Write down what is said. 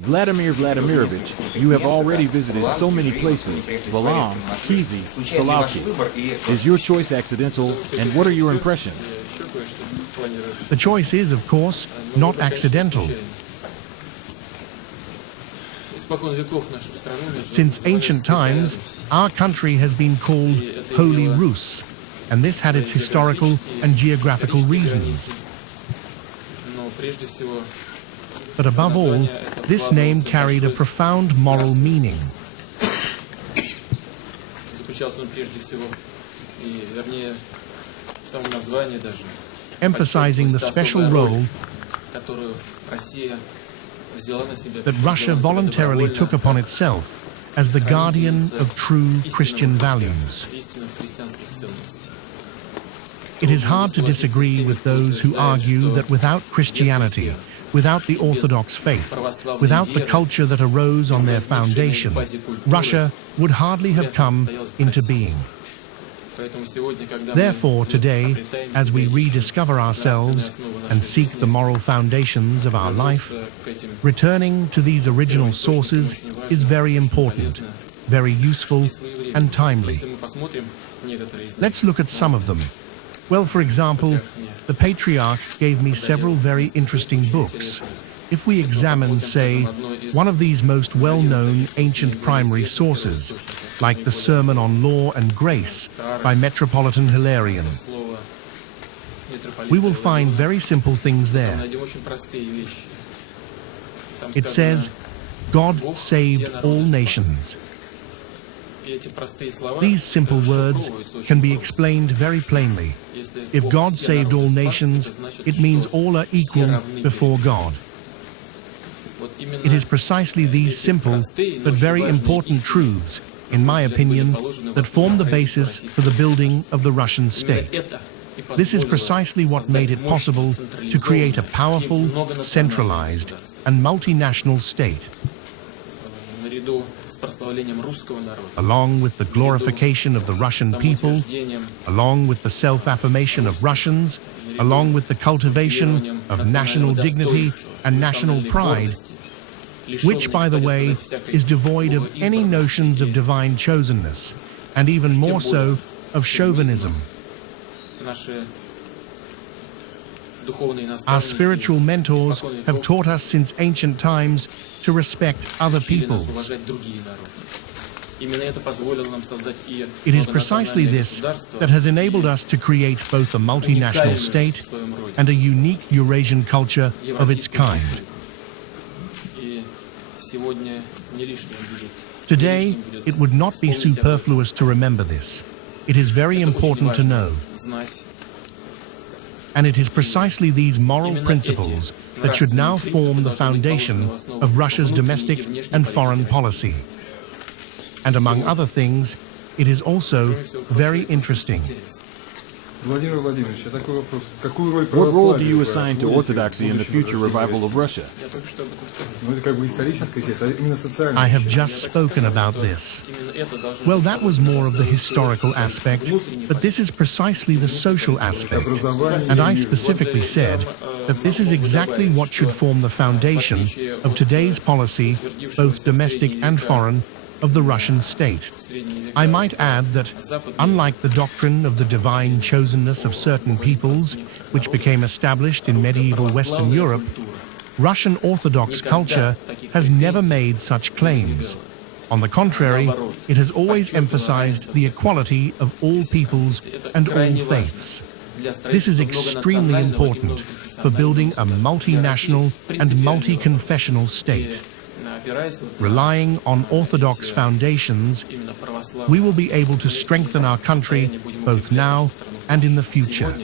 Vladimir Vladimirovich, you have already visited so many places, Valam, Kizi, Salavki. Is your choice accidental, and what are your impressions? The choice is, of course, not accidental. Since ancient times, our country has been called Holy Rus, and this had its historical and geographical reasons. But above all, this name carried a profound moral meaning. Emphasizing the special role that Russia voluntarily took upon itself as the guardian of true Christian values. It is hard to disagree with those who argue that without Christianity, without the Orthodox faith, without the culture that arose on their foundation, Russia would hardly have come into being. Therefore, today, as we rediscover ourselves and seek the moral foundations of our life, returning to these original sources is very important, very useful, and timely. Let's look at some of them. Well, for example, the Patriarch gave me several very interesting books. If we examine, say, one of these most well-known ancient primary sources, like the Sermon on Law and Grace by Metropolitan Hilarion, we will find very simple things there. It says, God saved all nations. These simple words can be explained very plainly. If God saved all nations, it means all are equal before God. It is precisely these simple but very important truths, in my opinion, that form the basis for the building of the Russian state. This is precisely what made it possible to create a powerful, centralized, and multinational state. Along with the glorification of the Russian people, along with the self-affirmation of Russians, along with the cultivation of national dignity and national pride, which, by the way, is devoid of any notions of divine chosenness, and even more so of chauvinism. Our spiritual mentors have taught us since ancient times to respect other peoples. It is precisely this that has enabled us to create both a multinational state and a unique Eurasian culture of its kind. Today, it would not be superfluous to remember this. It is very important to know. And it is precisely these moral principles that should now form the foundation of Russia's domestic and foreign policy. And among other things, it is also very interesting. What role do you assign to Orthodoxy in the future revival of Russia? I have just spoken about this. Well, that was more of the historical aspect, but this is precisely the social aspect. And I specifically said that this is exactly what should form the foundation of today's policy, both domestic and foreign, of the Russian state. I might add that, unlike the doctrine of the divine chosenness of certain peoples, which became established in medieval Western Europe, Russian Orthodox culture has never made such claims. On the contrary, it has always emphasized the equality of all peoples and all faiths. This is extremely important for building a multinational and multi-confessional state. Relying on Orthodox foundations, we will be able to strengthen our country both now and in the future.